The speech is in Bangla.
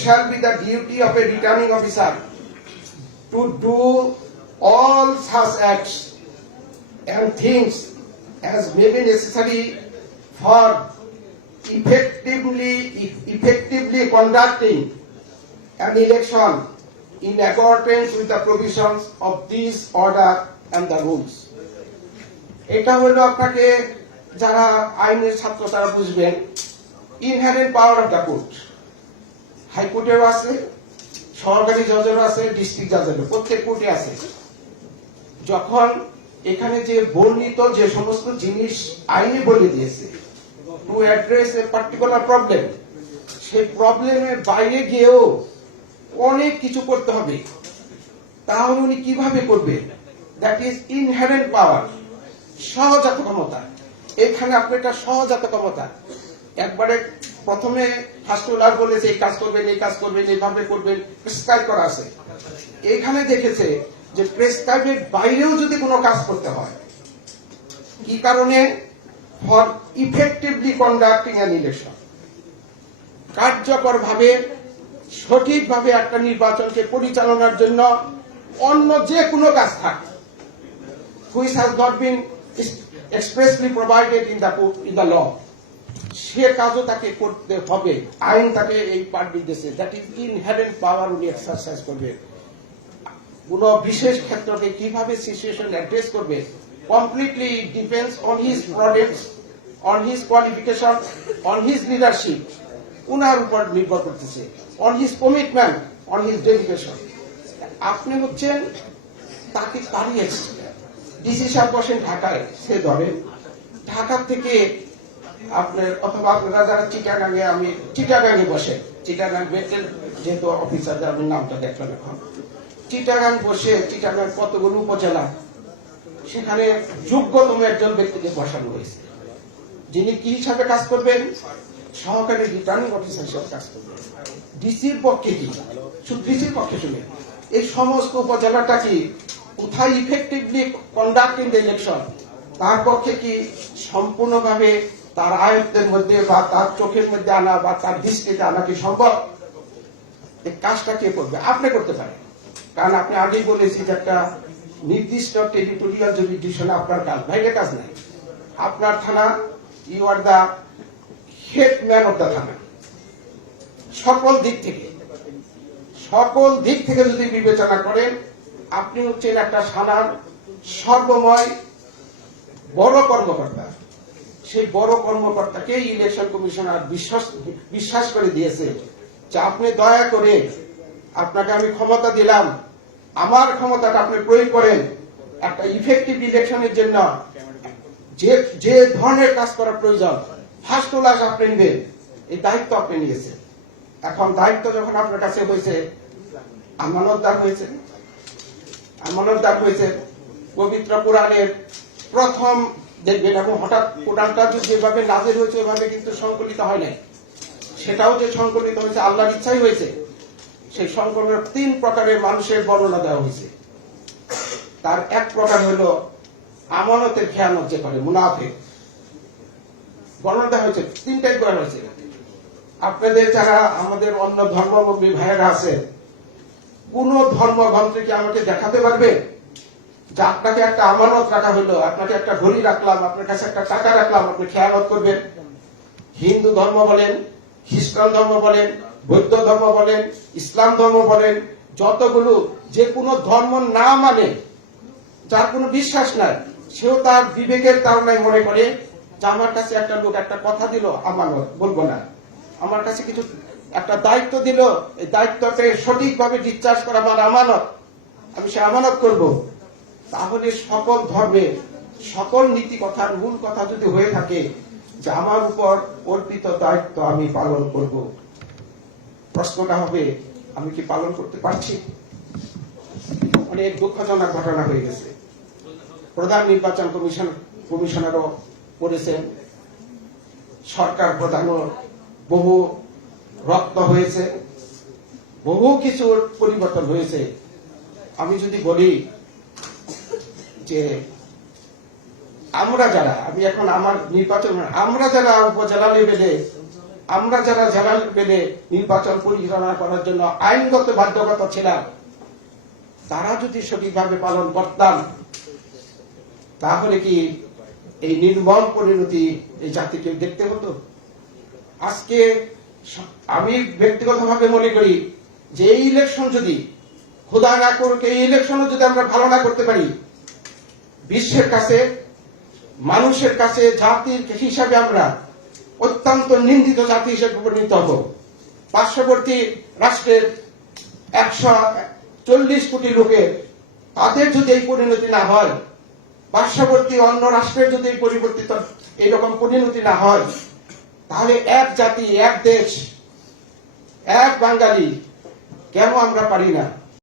shall be the duty of a returning officer to do all such acts and things as may be necessary for effectively conducting an election in accordance with the provisions of this order and the rules. এটা হলো আপনাকে যারা আইনের ছাত্র তারা বুঝবেন, inherent power of the court. হাইকোর্টেরও আছে, সরকারি জজেরও আছে, ডিস্ট্রিক্ট জজেরও, প্রত্যেক কোর্টে আছে। যখন এখানে যে বর্ণিত যে সমস্ত জিনিস আইনে বলে দিয়েছে to address a particular problem, সেই প্রবলেমের বাইরে গিয়েও অনেক কিছু করতে হবে, তাহলে উনি কিভাবে করবেন? দ্যাট ইজ ইনহেরেন্ট পাওয়ার, সহজাত ক্ষমতা। এখানে আপনি একটা সহজাত ক্ষমতা, একবারে প্রথমে ফার্স্ট বলেছে এই কাজ করবেন, এই কাজ করবেন, এইভাবে করবেন, প্রেসক্রাইব করা আছে। এখানে দেখেছে যে প্রেসক্রাইবের বাইরেও যদি কোনো কাজ করতে হয়, কি কারণে? For effectively conducting an election, কার্যকর ভাবে সঠিকভাবে একটা নির্বাচনকে পরিচালনার জন্য অন্য যে কোনো কাজ থাকে, which has not been expressly provided in the law, সে কাজও তাকে করতে হবে। আইন তাকে এই পার্ট দিতেছে, দ্যাট ইজ ইনহেরেন্ট পাওয়ার উনি এক্সারসাইজ করবে। কোন বিশেষ ক্ষেত্রকে কিভাবে সিচুয়েশন অ্যাড্রেস করবে, completely depends on his products, on his qualification, on his leadership, উনার উপর নির্ভর করতেছে, on his commitment, on his dedication. আপনি হচ্ছেন তাকে পাঠিয়েছেন, ডিসি সাহেব বসেন ঢাকায়, সে ধরেন ঢাকা থেকে আপনার, অথবা আপনারা যারা চিটাগাঙে, আমি চিটাগাঙে বসে, চিটাগাং বেটের যেহেতু অফিসার, আমি নামটা দেখলাম এখন, চিটাগাং বসে, চিটাগাং কতগুলো উপজেলা, সেখানে যোগ্যতম একজন ব্যক্তিকে বসানো হয়েছে, যিনি কি হিসাবে কাজ করবেন? সহকারী রিটার্নিং অফিসার হিসেবে কাজ করবেন। ডিসির পক্ষে কি, শুধু ডিসির পক্ষে শুনে এই সমস্ত উপজেলাটা কি কোথায় ইফেক্টিভলি কন্ডাক্টিং দ্য ইলেকশন, তার পক্ষে কি সম্পূর্ণভাবে তার আয়ত্তের মধ্যে বা তার চোখের মধ্যে আনা বা তার দৃষ্টিতে আনা কি সম্ভব? এই কাজটা কে করবে? আপনি করতে পারেন, কারণ আপনি আগেই বলেছি যে একটা নির্দিষ্ট টেরিটোরিয়াল জুরিডিকশনে আপনার কাজ, বাইরে কাজ নাই। আপনার থানা, you are the head man of the thana. সকল দিক থেকে যদি বিবেচনা করেন, আপনি হচ্ছেন একটা থানার সর্বময় বড় কর্মকর্তা। সেই বড় কর্মকর্তাকে ইলেকশন কমিশনার বিশ্বাস করে দিয়েছে যে আপনি দয়া করে, আপনাকে আমি ক্ষমতা দিলাম, আমার ক্ষমতাটা আপনি প্রয়োগ করেন একটা ইফেক্টিভ ইলেকশনের জন্য, যে ধরনের কাজ করা প্রয়োজন ফার্স্ট ক্লাস আপনি নেবেন, এই দায়িত্ব আপনি নিয়েছেন। এখন দায়িত্ব যখন আপনার কাছে হয়েছে, আমানতদার হয়েছে, পবিত্র কোরআনের প্রথম দেখবেন, এবং হঠাৎ কোরআনটা যেভাবে নাজিল হয়েছে ওইভাবে কিন্তু সংকলিত হয় নাই, সেটাও যে সংকলিত হয়েছে আল্লাহর ইচ্ছাই হয়েছে। সেই সংকলনের 3 প্রকারের মানুষের বর্ণনা দেওয়া হয়েছে। তার এক প্রকার হলো আমানতের খেয়ানত যে করে, মুনাফিক, বর্ণনা দেওয়া হয়েছে। 3 টাইপ করা হয়েছে। আপনাদের যারা আমাদের অন্য ধর্মাবলম্বী ভাইয়েরা আছে, কোন ধর্মগ্রন্থে কি আমাকে দেখাতে পারবে যে আপনাকে একটা আমানত রাখা হলো, আপনাকে একটা ঘড়ি রাখলাম, আপনার কাছে একটা টাকা রাখলাম, আপনি খেয়ালত করবেন? হিন্দু ধর্ম বলেন, খ্রিস্টান ধর্ম বলেন, বৌদ্ধ ধর্ম বলেন, ইসলাম ধর্ম বলেন, যতগুলো, যে কোনো ধর্ম না মানে, যার কোনো বিশ্বাস নাই, সেও তার বিবেকের তাড়নায় মনে করে যে আমার কাছে একটা লোক একটা কথা দিল, আমানত বলবো না, আমার কাছে কিছু একটা দায়িত্ব দিল, এই দায়িত্বকে সঠিকভাবে ডিসচার্জ করা আমার আমানত, আমি সে আমানত করব। তাহলে সকল ধর্মে সকল নীতি কথার মূল কথা যদি হয়ে থাকে যে আমার উপর অর্পিত দায়িত্ব আমি পালন করব, প্রশ্নটা হবে আমি কি পালন করতে পারছি? অনেক দুঃখজনক ঘটনা হয়ে গেছে। প্রধান নির্বাচন কমিশনারও করেছেন, সরকার প্রধানও বহু রক্ত হয়েছে, বহু কিছুর পরিবর্তন হয়েছে। আমি যদি বলি যে আমরা যারা, আমি এখন আমার নির্বাচন, আমরা যারা উপজেলা লেভেলে আমরা যারা জেলা লেভেলে নির্বাচন পরিচালনা করার জন্য আইনগত বাধ্যবাধকতা ছিলাম, তারা যদি সঠিকভাবে পালন করতাম, তাহলে কি এই নির্মম পরিণতি এই জাতিকে দেখতে হতো? আজকে আমি ব্যক্তিগতভাবে মনে করি যে এই ইলেকশন যদি খোদা না করুক, এই ইলেকশনও যদি আমরা ভালো না করতে পারি, বিশ্বের কাছে, মানুষের কাছে জাতির হিসাবে আমরা অত্যন্ত নিন্দিত জাতি হিসেবে পরিণত হব। পার্শ্ববর্তী রাষ্ট্রের 140 কোটি লোকের, তাদের যদি এই পরিণতি না হয়, পার্শ্ববর্তী অন্য রাষ্ট্রের যদি পরিবর্তিত এরকম পরিণতি না হয়, তাহলে এক জাতি, এক দেশ, এক বাঙালি কেন আমরা পারি না?